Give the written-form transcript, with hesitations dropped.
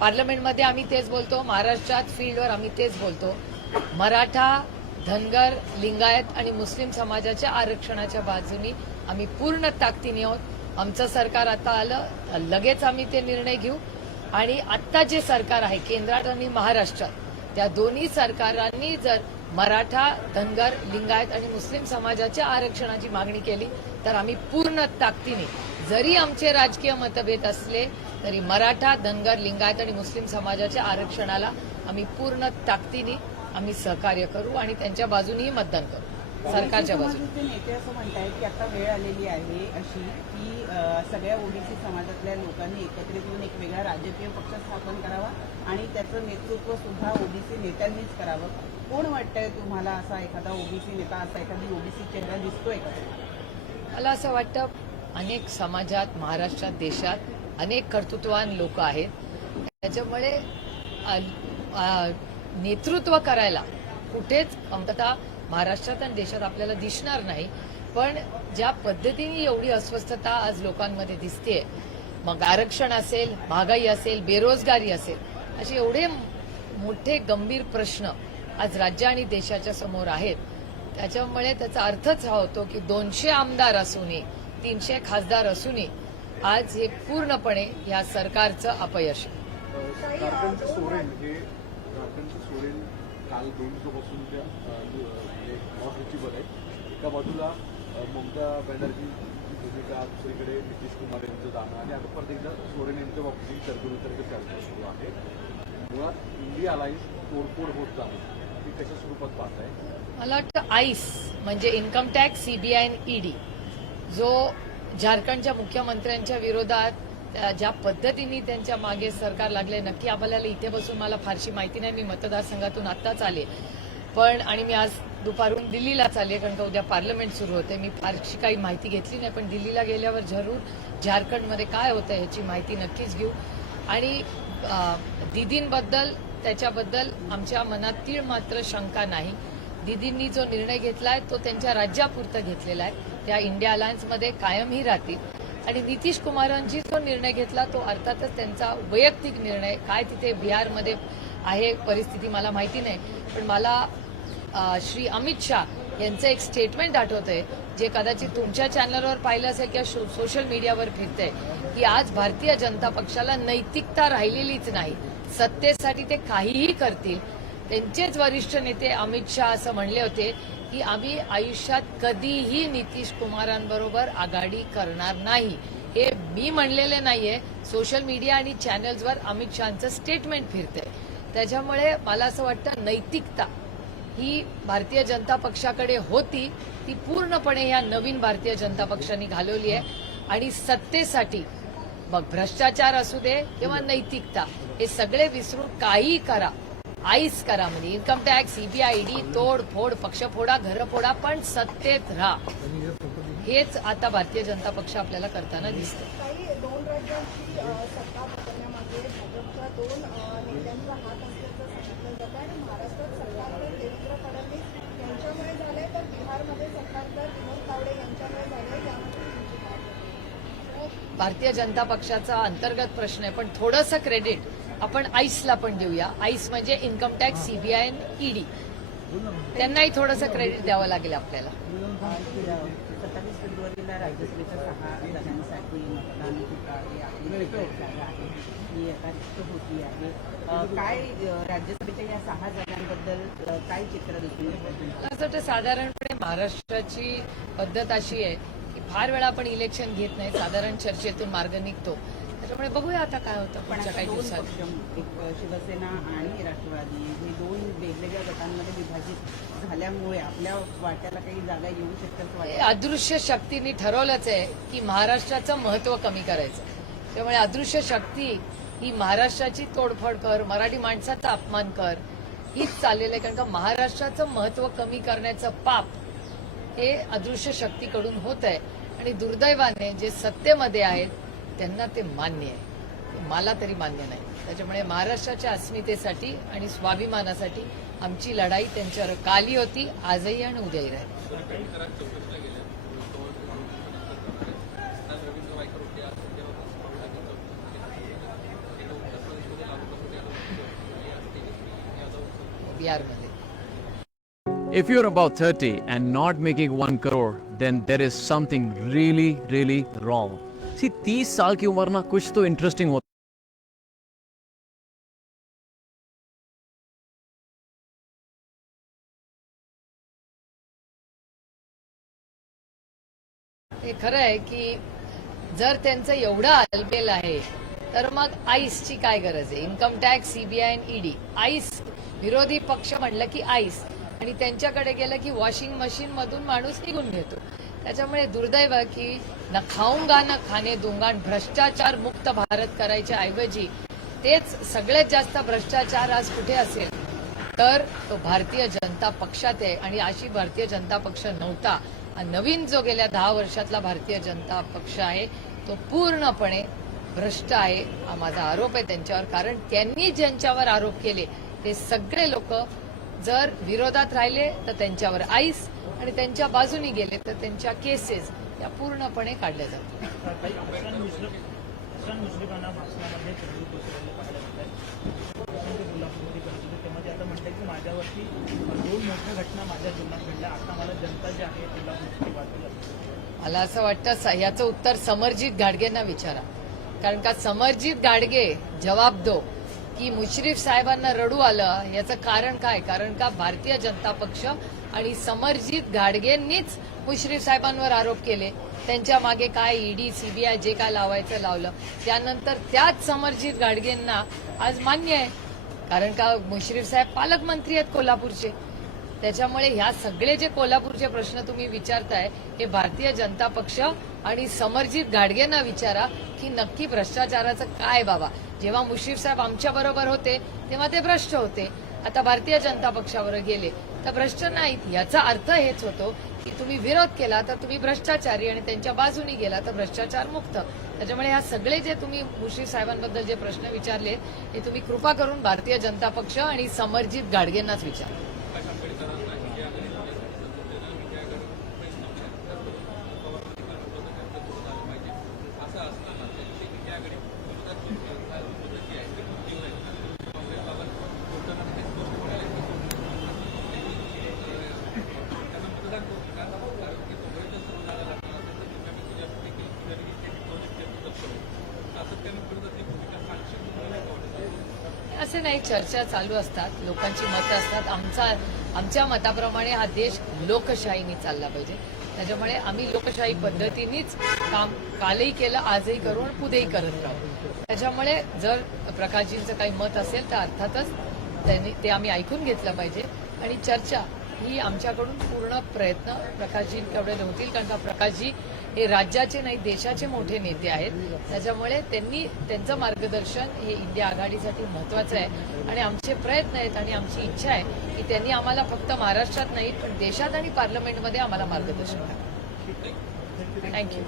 पार्लमेंटमध्ये आम्ही तेच बोलतो, महाराष्ट्रात फील्डवर आम्ही तेच बोलतो. मराठा, धनगर, लिंगायत आणि मुस्लिम समाजाच्या आरक्षणाच्या बाजूनी आम्ही पूर्ण ताकदीने आहोत. आमचं सरकार आता आलं, लगेच आम्ही ते निर्णय घेऊ. आणि आत्ता जे सरकार आहे केंद्रात आणि महाराष्ट्रात, त्या दोन्ही सरकारांनी जर मराठा, धनगर, लिंगायत आणि मुस्लिम समाजाच्या आरक्षणाची मागणी केली तर आम्ही पूर्ण ताकदीने, जरी आमचे राजकीय मतभेद असले तरी मराठा, धनगर, लिंगायत आणि मुस्लिम समाजाच्या आरक्षणाला आम्ही पूर्ण ताकदीने आम्ही सहकार्य करू आणि त्यांच्या बाजूनेही मतदान करू, सरकारच्या बाजूने. नेते असं म्हणतायत की आता वेळ आलेली आहे अशी की सगळ्या ओबीसी समाजातल्या लोकांनी एकत्रित येऊन एक वेगळा राजकीय पक्ष स्थापन करावा आणि त्याचं नेतृत्व सुद्धा ओबीसी नेत्यांनीच करावं. कोण वाटतंय तुम्हाला असा एखादा ओबीसी नेता, असा एखादी ओबीसी चेहरा दिसतोय का? मला असं वाटतं अनेक समाजात, महाराष्ट्रात, देशात अनेक कर्तृत्ववान लोक आहेत. त्याच्यामुळे नेतृत्व करायला कुठेच कमतरता महाराष्ट्रात आणि देशात आपल्याला दिसणार नाही. पण ज्या पद्धतीने एवढी अस्वस्थता आज लोकांमध्ये दिसतेय, मग आरक्षण असेल, महागाई असेल, बेरोजगारी असेल, असे एवढे मोठे गंभीर प्रश्न आज राज्य आणि देशाच्या समोर आहेत. त्याच्यामुळे त्याचा अर्थच हा होतो की 200 आमदार असूनही, 300 खासदार असूनही आज हे पूर्णपणे या सरकारचं अपयश आहे. सोरेन काल 2 दिवसापासून त्या वर आहे. एका बाजूला ममता बॅनर्जी भूमिका, दुसरीकडे नितीश कुमार यांचं जाणं आणि आता परत एकदा सोरेन यांच्या बाबतीत तर्कवितर्क चर्चा सुरू आहे. मुळात इंडिया अलायन्स तोडफोड होत जाणं ती कशा स्वरूपात पाहताय? मला वाटतं आईस म्हणजे इन्कम टॅक्स, सीबीआय आणि ईडी जो झारखंडच्या मुख्यमंत्र्यांच्या विरोधात ज्या पद्धतीने त्यांच्या मागे सरकार लागले, नक्की आपल्याला इथे बसून मला फारशी माहिती नाही. मी मतदारसंघातून आत्ताच आले पण, आणि मी आज दुपारून दिल्लीला चालले कारण का उद्या पार्लमेंट सुरू होते. मी फारशी काही माहिती घेतली नाही, पण दिल्लीला गेल्यावर जरूर झारखंडमध्ये काय होतं ह्याची माहिती नक्कीच घेऊ. आणि दीदींबद्दल, त्याच्याबद्दल आमच्या मनात तीळ मात्र शंका नाही. दीदींनी जो निर्णय घेतलाय तो त्यांच्या राज्यापुरतं घेतलेला आहे, त्या इंडिया अलायन्समध्ये कायमही राहतील. आणि नितीश कुमारांची जो निर्णय घेतला तो अर्थातच त्यांचा वैयक्तिक निर्णय. काय तिथे बिहारमध्ये आहे परिस्थिती मला माहिती नाही, पण मला श्री अमित शाह यांचं एक स्टेटमेंट आठवतंय, जे कदाचित तुमच्या चॅनलवर पाहिलं असेल किंवा सोशल मीडियावर फिरतंय, की आज भारतीय जनता पक्षाला नैतिकता राहिलेलीच नाही, सत्तेसाठी ते काहीही करतील. त्यांचेच वरिष्ठ नेते अमित शाह असं म्हणले होते की आम्ही आयुष्यात कधीही नितीश कुमारांबरोबर आघाडी करणार नाही. हे मी म्हणलेले नाहीये, सोशल मीडिया आणि चॅनल्सवर अमित शहाचं स्टेटमेंट फिरतंय. त्याच्यामुळे मला असं वाटतं नैतिकता ही भारतीय जनता पक्षाकडे होती, ती पूर्णपणे या नवीन भारतीय जनता पक्षाने घालवली आहे. आणि सत्तेसाठी मग भ्रष्टाचार असू दे किंवा नैतिकता, हे सगळे विसरून काही करा, आईस करा. म्हणजे इन्कम टॅक्स, सीबीआय, ईडी, तोड फोड, पक्ष फोडा, घर फोडा, पण सत्तेत राहा. हेच आता भारतीय जनता पक्ष आपल्याला करताना दिसतं. दोन राज्यांची सत्ता पकडण्यामागे भाजपच्या 2 नेत्यांचा हात असल्याचं सांगितलं जातं आणि महाराष्ट्रात सरकारवर देवेंद्र फडणवीस यांच्यामुळे झालंय, तर बिहारमध्ये सरकारवर विनोद तावडे यांच्यामुळे झालंय. यामध्ये तुमची काय? भारतीय जनता पक्षाचा अंतर्गत प्रश्न आहे, पण थोडंसं क्रेडिट आपण आईसला पण देऊया. आईस म्हणजे इन्कम टॅक्स, सीबीआय आणि ईडी, त्यांनाही थोडंसं क्रेडिट द्यावं लागेल आपल्याला. 27 फेब्रुवारीला राज्यसभेच्या 6 जागांसाठी मतदान होतं आहे, ही आता रिक्त होती आहे. काय राज्यसभेच्या या 6 जागांबद्दल काय चित्र दिसून येतं? असं वाटतं साधारणपणे महाराष्ट्राची पद्धत अशी आहे की फार वेळा आपण इलेक्शन घेत नाही, साधारण चर्चेतून मार्ग निघतो. त्याच्यामुळे बघूया आता काय होतं पुढच्या काही दिवसात. एक शिवसेना आणि राष्ट्रवादी हे 2 वेगवेगळ्या गटांमध्ये विभाजित झाल्यामुळे आपल्या वाट्याला काही जागा येऊ शकतात. अदृश्य शक्तींनी ठरवलंच आहे की महाराष्ट्राचं महत्व कमी करायचं. त्यामुळे अदृश्य शक्ती ही महाराष्ट्राची तोडफोड कर, मराठी माणसाचा अपमान कर, हीच चाललेलं आहे. कारण का महाराष्ट्राचं महत्व कमी करण्याचं पाप हे अदृश्य शक्तीकडून होत आहे. आणि दुर्दैवाने जे सत्तेमध्ये आहेत त्यांना ते मान्य आहे, मला तरी मान्य नाही. त्याच्यामुळे महाराष्ट्राच्या अस्मितेसाठी आणि स्वाभिमानासाठी आमची लढाई त्यांच्यावर काली होती, आजही आणि उद्याही राहील. बिहारमध्ये. If you're about 30 and not making 1 crore, then there is something really, really wrong. See, 30 साल की उम्र ना कुछ तो इंटरेस्टिंग होता हे खरं आहे की जर त्यांचं एवढं आलबेल आहे तर मग आईसची काय गरज आहे. इन्कम टॅक्स, सीबीआय आणि ईडी. आईस विरोधी पक्ष म्हणलं की आईस, आणि त्यांच्याकडे गेलं की वॉशिंग मशीन मधून माणूस निघून घेतो. त्याच्यामुळे दुर्दैव की न खाऊंगा न खाणे दूंगा, भ्रष्टाचार मुक्त भारत करायच्या ऐवजी तेच सगळ्यात जास्त भ्रष्टाचार आज कुठे असेल तर तो भारतीय जनता पक्षात आहे. आणि अशी भारतीय जनता पक्ष नव्हता. नवीन जो गेल्या 10 वर्षातला भारतीय जनता पक्ष आहे तो पूर्णपणे भ्रष्ट आहे. हा माझा आरोप आहे त्यांच्यावर. कारण त्यांनी ज्यांच्यावर आरोप केले ते सगळे लोक जर विरोधात राहिले तर त्यांच्यावर आईस, आणि त्यांच्या बाजूनी गेले तर त्यांच्या केसेस या पूर्णपणे काढल्या जातात. प्रशांत मुश्रीफांना भाषणामध्ये चंद्रू कोसळलेलं पाहायला मिळत आहे. कोल्हापूरमध्ये करत होते तेव्हा ते आता म्हणतात की माझ्यावरती 2 मोठ्या घटना माझ्या जीवनात घडल्या. आता मला जनता जी आहे कोल्हापूरची वाटते. मला असं वाटतं याचं उत्तर समरजित घाडगेंना विचारा. कारण का समरजित घाडगे जवाब दो की मुश्रीफ साहेबांना रडू आलं याचं कारण काय. कारण का भारतीय जनता पक्ष आणि समरजित घाडगेंनीच मुश्रीफ साहेबांवर आरोप केले. त्यांच्या मागे काय ईडी, सीबीआय जे काय लावायचं लावलं. त्यानंतर त्याच समरजित घाडगेंना आज मान्य आहे. कारण का मुश्रीफ साहेब पालकमंत्री आहेत कोल्हापूरचे. त्याच्यामुळे ह्या सगळे जे कोल्हापूरचे प्रश्न तुम्ही विचारताय हे भारतीय जनता पक्ष आणि समरजित घाडगेंना विचारा की नक्की भ्रष्टाचाराचं काय बाबा. जेव्हा मुश्रीफ साहेब आमच्या बरोबर होते तेव्हा ते भ्रष्ट होते. आता भारतीय जनता पक्षावर गेले तर भ्रष्ट नाहीत. याचा अर्थ हेच होतो की तुम्ही विरोध केला तर तुम्ही भ्रष्टाचारी आणि त्यांच्या बाजूनी गेला तर भ्रष्टाचार मुक्त. त्याच्यामुळे ह्या सगळे जे तुम्ही मुश्रीफ साहेबांबद्दल जे प्रश्न विचारले हे तुम्ही कृपा करून भारतीय जनता पक्ष आणि समरजित घाडगेंनाच विचारा. असे नाही, चर्चा चालू असतात, लोकांची मतं असतात. आमच्या मताप्रमाणे हा देश लोकशाहीने चालला पाहिजे. त्याच्यामुळे आम्ही लोकशाही पद्धतीनेच काम कालही केलं, आजही करू आणि पुढेही करत राहू. त्याच्यामुळे जर प्रकाशजींचं काही मत असेल तर अर्थातच त्यांनी ते आम्ही ऐकून घेतलं पाहिजे. आणि चर्चा ही आमच्याकडून पूर्ण प्रयत्न प्रकाशजींकडे होतील. कारण का प्रकाशजी हे राज्याचे नाही देशाचे मोठे नेते आहेत. त्याच्यामुळे त्यांचं मार्गदर्शन हे इंडिया आघाडीसाठी महत्वाचं आहे. आणि आमचे प्रयत्न आहेत आणि आमची इच्छा आहे की त्यांनी आम्हाला फक्त महाराष्ट्रात नाही पण देशात आणि पार्लमेंटमध्ये आम्हाला मार्गदर्शन करावं. थँक्यू.